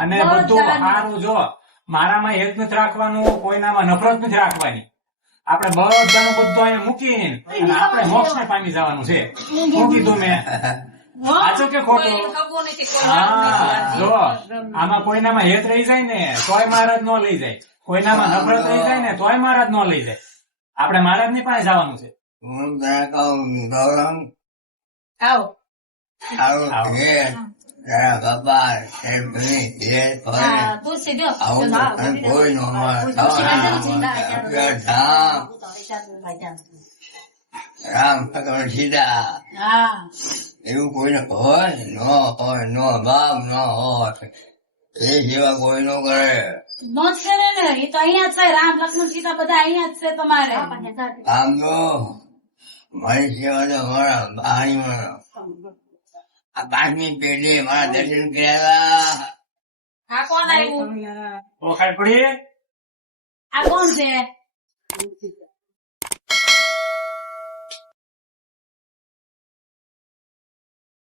અને બધું સારું જો મારામાં હેત નથી રાખવાનું, કોઈનામાં નફરત નથી રાખવાની. આપણે બધાનું બધું અહીંયા મૂકીને અને આપણે મોક્ષ ને પામી જવાનું છે. શું કીધું મેં? સાચું કે ખોટું? હા, જો આમાં કોઈનામાં હેત રહી જાય ને તોય મહારાજ નો લઈ જાય, કોઈનામાં નફરત રહી જાય ને તોય મહારાજ નો લઈ જાય. આપણે મહારાજ ની પાસે જવાનું છે. હું તને કહું ગૌરવ આવો તારું છે તારા બાપા એ બધી જે કરે હા તુલસી દો આવું તો તને કોઈ નો મળે. ધામ રામ ભગવાન સીતા હા એવું કોઈને હોય નો બાપ ન હોય એ જેવા કોઈ નો કરે. નો જ કરે ને એ તો અહીંયા જ છે રામ લક્ષ્મણ સીતા બધા અહીંયા જ છે તમારે આમ તો મારી સેવા તો મારા ભાઈમાં આ 5મી પેઢી મારા દર્શન કર્યા. આ કોણ આવ્યું ઓળખાણ પડી? આ કોણ છે